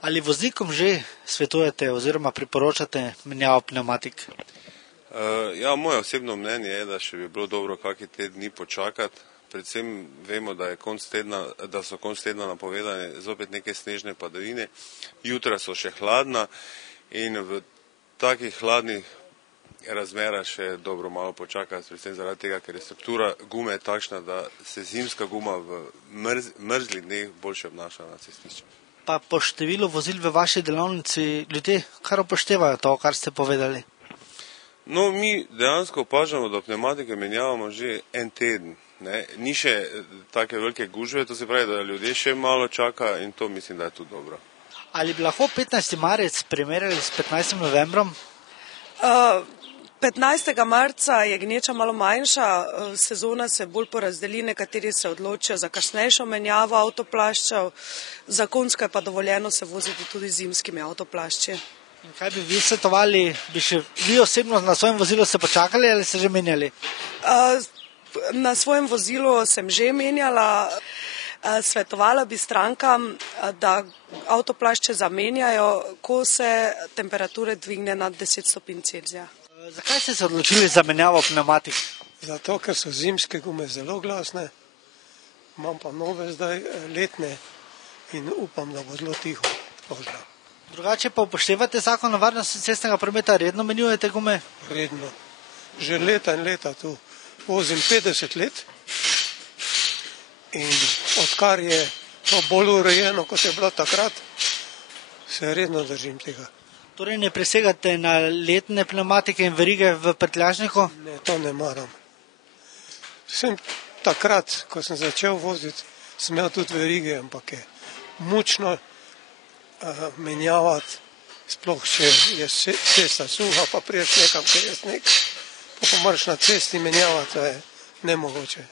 Ali voznikom že svetujete oziroma priporočate menjavo pnevmatik? Ja, moje osebno mnenje je, da še bi bilo dobro kakšne tedni počakati. Predvsem vemo, da so konec tedna napovedane zopet neke snežne padavine. Jutra so še hladna in v takih hladnih razmerah še dobro malo počakati, predvsem zaradi tega, ker je struktura gume takšna, da se zimska guma v mrzlih dneh boljše obnaša na cestišču. Pa po številu vozil v vaši delavnici ljudje kar upoštevajo to, kar ste povedali? No, mi dejansko opažamo, da pnevmatike menjavamo že en teden. Ni še take velike gužve, to se pravi, da ljudje še malo čaka in to mislim, da je tudi dobro. Ali bi lahko 15. marec primerjali s 15. novembrom? 15. marca je gneča malo manjša, sezona se bolj porazdeli, nekateri se odločijo za kasnejšo menjavo avtoplaščev, zakonsko je pa dovoljeno se voziti tudi z zimskimi avtoplašči. In kaj bi vi svetovali, bi še vi osebno na svojem vozilu se počakali ali ste že menjali? Na svojem vozilu sem že menjala, svetovala bi strankam, da avtoplašče zamenjajo, ko se temperature dvigne nad 10 stopinj Celzija. Zakaj ste se odločili za menjavo pnevmatik? Zato, ker so zimske gume zelo glasne, imam pa nove zdaj letne in upam, da bo zelo tiho. Drugače pa upoštevate zakon o varnosti cestnega prometa, redno menjujete gume? Redno. Že leta in leta tu. Vozim 50 let in odkar je to bolj urejeno, kot je bilo takrat, se redno držim tega. Torej ne presegate na letne pnevmatike in verige v prtljažniku? Ne, to ne maram. Sem takrat, ko sem začel voziti, sem imel tudi verige, ampak je mučno menjavati, sploh če je cesta suha, pa priješ nekam, kjer je sneg, pa moraš na cesti menjavati, to je nemogoče.